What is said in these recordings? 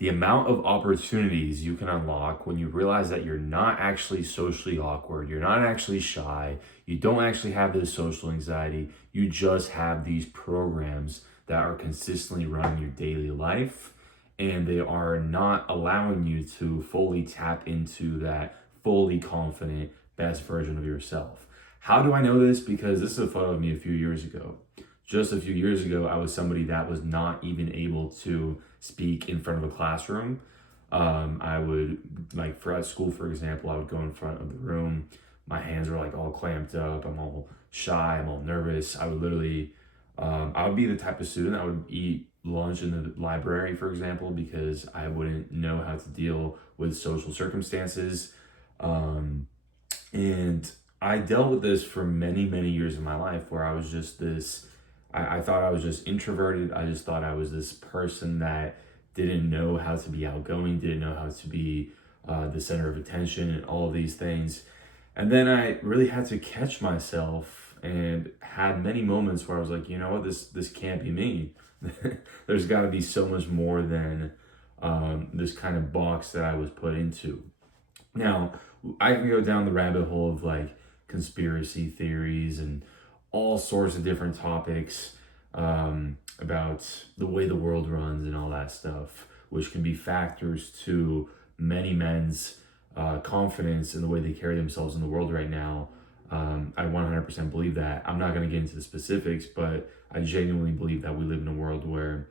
the amount of opportunities you can unlock when you realize that you're not actually socially awkward, you're not actually shy, you don't actually have this social anxiety, you just have these programs that are consistently running your daily life, and they are not allowing you to fully tap into that fully confident best version of yourself. How do I know this? Because this is a photo of me a few years ago. Just a few years ago, I was somebody that was not even able to speak in front of a classroom. I would, like, for at school, for example, I would go in front of the room. My hands were like all clamped up. I'm all shy. I'm all nervous. I would literally, I would be the type of student that would eat lunch in the library, for example, because I wouldn't know how to deal with social circumstances. And I dealt with this for many, many years in my life where I was just this, I thought I was just introverted. I just thought I was this person that didn't know how to be outgoing, didn't know how to be the center of attention and all of these things. And then I really had to catch myself and had many moments where I was like, you know what, this can't be me. There's got to be so much more than this kind of box that I was put into. Now, I can go down the rabbit hole of like conspiracy theories and all sorts of different topics about the way the world runs and all that stuff, which can be factors to many men's confidence in the way they carry themselves in the world right now. I 100% believe that. I'm not going to get into the specifics, but I genuinely believe that we live in a world where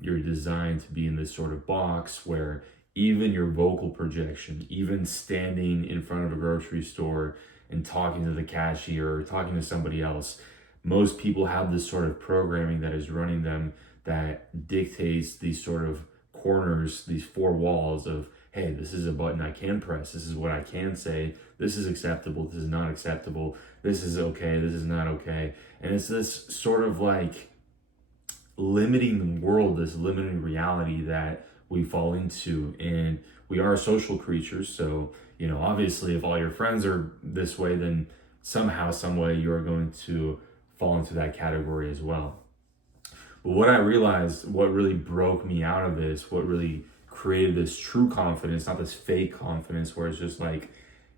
you're designed to be in this sort of box where even your vocal projection, even standing in front of a grocery store and talking to the cashier or talking to somebody else, most people have this sort of programming that is running them that dictates these sort of corners, these four walls of, hey, this is a button I can press, this is what I can say, this is acceptable, this is not acceptable, this is okay, this is not okay. And it's this sort of like limiting the world, this limiting reality that we fall into. And we are social creatures, so obviously if all your friends are this way, then somehow, some way you're going to fall into that category as well. But what I realized, what really broke me out of this, what really created this true confidence, not this fake confidence where it's just like,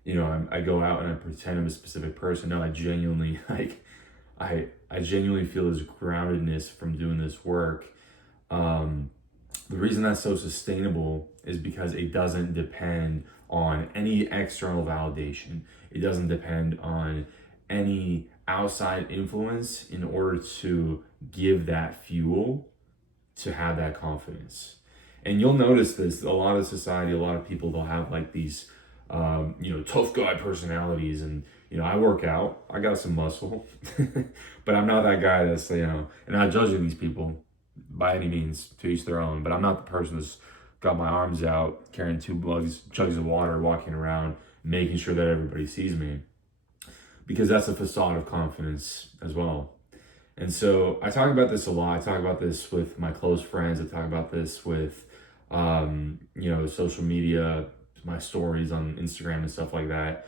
I go out and I pretend I'm a specific person. No, I genuinely I genuinely feel this groundedness from doing this work. The reason that's so sustainable is because it doesn't depend on any external validation. It doesn't depend on any outside influence in order to give that fuel to have that confidence. And you'll notice this, a lot of society, a lot of people, they'll have like these, tough guy personalities. And, I work out, I got some muscle, but I'm not that guy that's, and I'm not judging these people by any means, to each their own, but I'm not the person that's got my arms out, carrying jugs of water, walking around, making sure that everybody sees me, because that's a facade of confidence as well. And so I talk about this a lot. I talk about this with my close friends. I talk about this with, social media, my stories on Instagram and stuff like that.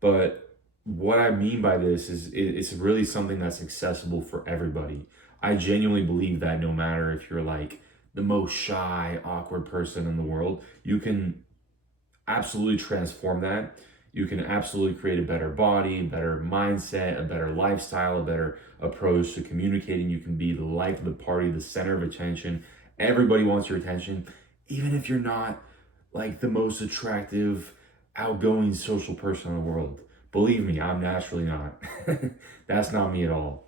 But what I mean by this is it's really something that's accessible for everybody. I genuinely believe that no matter if you're like the most shy, awkward person in the world, you can absolutely transform that. You can absolutely create a better body, better mindset, a better lifestyle, a better approach to communicating. You can be the life of the party, the center of attention. Everybody wants your attention, even if you're not like the most attractive, outgoing social person in the world. Believe me, I'm naturally not. That's not me at all.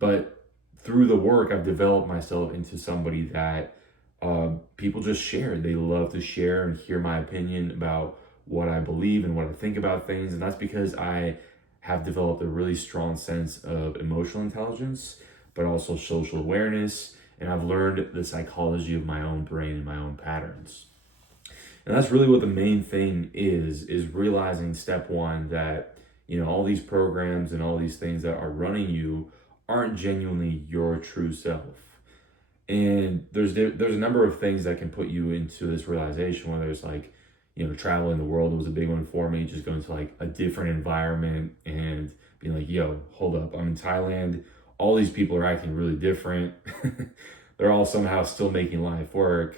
But through the work, I've developed myself into somebody that people just share. They love to share and hear my opinion about what I believe and what I think about things. And that's because I have developed a really strong sense of emotional intelligence, but also social awareness. And I've learned the psychology of my own brain and my own patterns. And that's really what the main thing is realizing, step one, that, all these programs and all these things that are running you aren't genuinely your true self. And there's a number of things that can put you into this realization, whether it's like, traveling the world was a big one for me, just going to like a different environment and being like, yo, hold up, I'm in Thailand. All these people are acting really different. They're all somehow still making life work.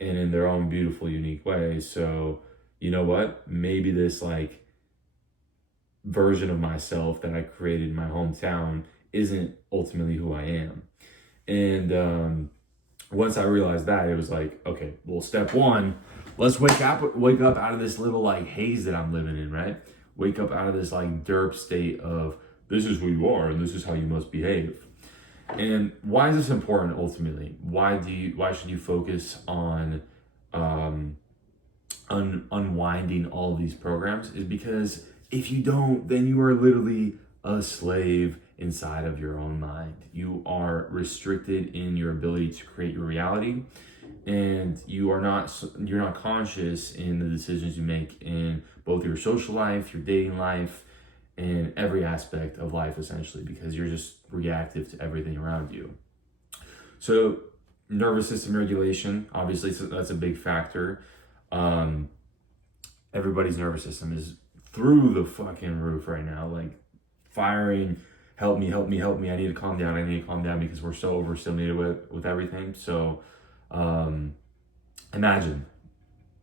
and in their own beautiful, unique way. So, you know what? Maybe this like version of myself that I created in my hometown isn't ultimately who I am. And once I realized that, it was like, okay, well, step one, let's wake up out of this little like haze that I'm living in, right? Wake up out of this like derp state of this is who you are and this is how you must behave. And why is this important ultimately? Why should you focus on unwinding all of these programs? Is because if you don't, then you are literally a slave inside of your own mind. You are restricted in your ability to create your reality, and you're not conscious in the decisions you make in both your social life, your dating life, and every aspect of life essentially, because you're just reactive to everything around you. So nervous system regulation, obviously, so that's a big factor. Everybody's nervous system is through the fucking roof right now, like firing, help me, I need to calm down because we're so overstimulated with everything. So imagine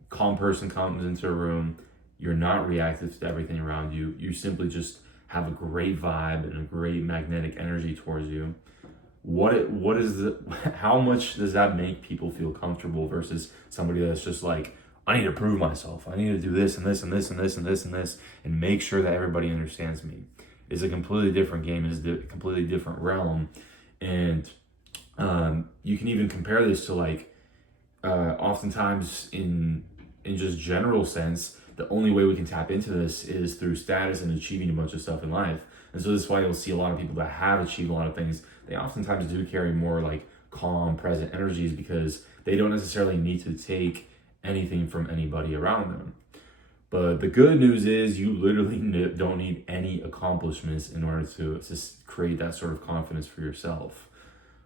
calm person comes into a room, you're not reactive to everything around you, you simply just have a great vibe and a great magnetic energy towards you. How much does that make people feel comfortable versus somebody that's just like, I need to prove myself, I need to do this and this and this and this and this and this and make sure that everybody understands me? It's a completely different game, it's a completely different realm. And you can even compare this to like oftentimes in just general sense, the only way we can tap into this is through status and achieving a bunch of stuff in life. And so this is why you'll see a lot of people that have achieved a lot of things, they oftentimes do carry more like calm, present energies because they don't necessarily need to take anything from anybody around them. But the good news is you literally don't need any accomplishments in order to create that sort of confidence for yourself.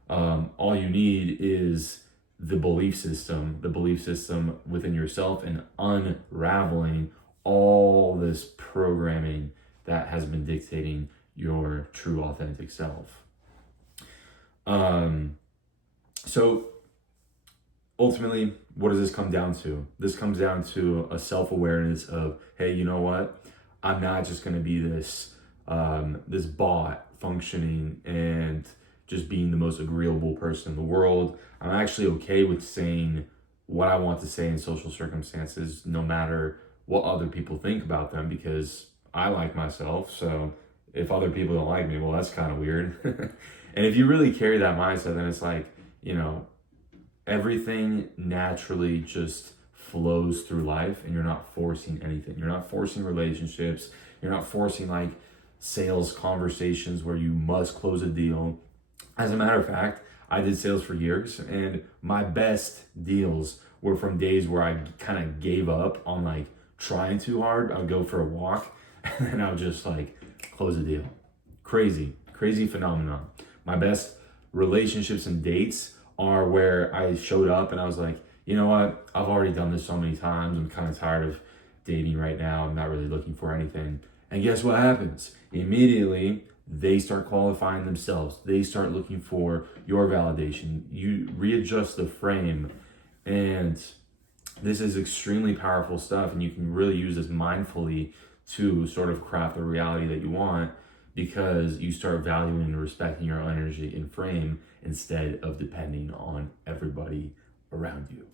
All you need is the belief system within yourself, and unraveling all this programming that has been dictating your true authentic self. So ultimately, what does this come down to? This comes down to a self-awareness of, hey, you know what? I'm not just going to be this bot functioning and just being the most agreeable person in the world. I'm actually okay with saying what I want to say in social circumstances, no matter what other people think about them, because I like myself. So if other people don't like me, well, that's kind of weird. And if you really carry that mindset, then it's like, you know, everything naturally just flows through life and you're not forcing anything. You're not forcing relationships. You're not forcing like sales conversations where you must close a deal. As a matter of fact, I did sales for years, and my best deals were from days where I kind of gave up on like trying too hard. I would go for a walk and then I would just like close a deal. Crazy phenomenon. My best relationships and dates are where I showed up and I was like, you know what? I've already done this so many times. I'm kind of tired of dating right now. I'm not really looking for anything. And guess what happens? Immediately, they start qualifying themselves. They start looking for your validation. You readjust the frame. And this is extremely powerful stuff. And you can really use this mindfully to sort of craft the reality that you want, because you start valuing and respecting your own energy and frame instead of depending on everybody around you.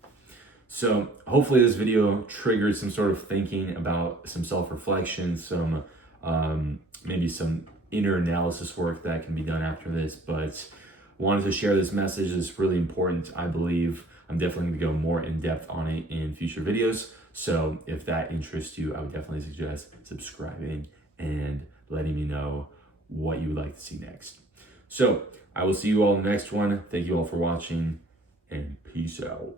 So hopefully this video triggered some sort of thinking about some self-reflection, some maybe some inner analysis work that can be done after this. But wanted to share this message. It's really important, I believe. I'm definitely going to go more in depth on it in future videos. So if that interests you, I would definitely suggest subscribing and letting me know what you would like to see next. So I will see you all in the next one. Thank you all for watching, and peace out.